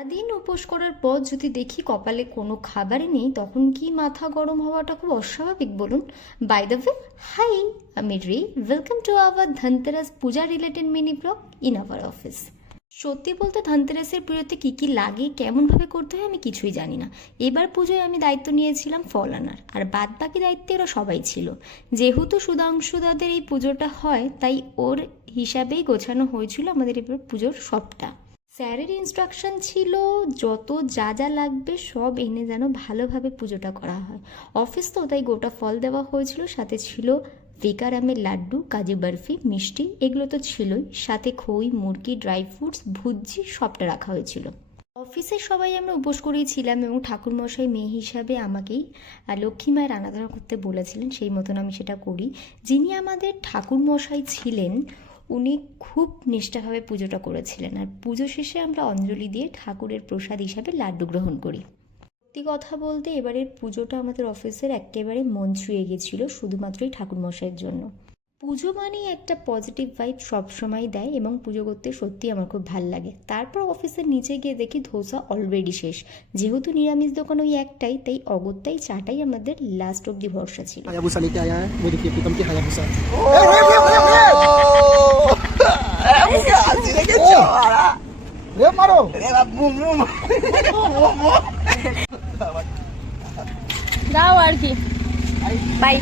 সারাদিন উপোস করার পর যদি দেখি কপালে কোনো খাবারই নেই, তখন কি মাথা গরম হওয়াটা খুব অস্বাভাবিক বলুন? বাই দ্য ওয়ে, হাই, আমি রি, welcome to our Dhanteras Puja related mini blog in our office. সত্যি বলতে ধনতেরাসের পুজোতে কী কী লাগে, কেমনভাবে করতে হয় আমি কিছুই জানি না। এবার পুজোয় আমি দায়িত্ব নিয়েছিলাম ফল আনার, আর বাদ বাকি দায়িত্বে ওরা সবাই ছিল। যেহেতু সুধাংশুদাদের এই পুজোটা হয়, তাই ওর হিসাবেই গোছানো হয়েছিল আমাদের এবার পুজোর সবটা। স্যারের ইনস্ট্রাকশন ছিল যত যা যা লাগবে সব এনে যেন ভালোভাবে পুজোটা করা হয়। অফিস তো, তাই গোটা ফল দেওয়া হয়েছিল, সাথে ছিল ভিকার আমের লাড্ডু, কাজু বরফি, মিষ্টি, এগুলো তো ছিলই, সাথে খই, মুরগি, ড্রাই ফ্রুটস, ভুজি সবটা রাখা হয়েছিল। অফিসের সবাই আমরা উপোস করেছিলাম এবং ঠাকুরমশাই মেয়ে হিসাবে আমাকেই লক্ষ্মী মায়ের আরাধনা করতে বলেছিলেন, সেই মতন আমি সেটা করি। যিনি আমাদের ঠাকুরমশাই ছিলেন উনি খুব নিষ্ঠাভাবে পুজোটা করেছিলেন, আর পুজো শেষে আমরা অঞ্জলি দিয়ে ঠাকুরের প্রসাদ হিসাবে লাড্ডু গ্রহণ করি। সত্যি কথা বলতে এবারের পুজোটা আমাদের অফিসের একেবারে মন ছুঁয়ে গেছিলো, শুধুমাত্রই ঠাকুরমশাইয়ের জন্য। পুজো মানেই একটা পজিটিভ ভাইব সবসময় দেয় এবং পুজো করতে সত্যি আমার খুব ভাল লাগে। তারপর অফিসের নিচে গিয়ে দেখি ধোসা অলরেডি শেষ। যেহেতু নিরামিষ দোকান ওই একটাই, তাই অগত্যাই চাটাই আমাদের লাস্ট অব্দি ভরসা ছিল। যাও আর কি, বাই।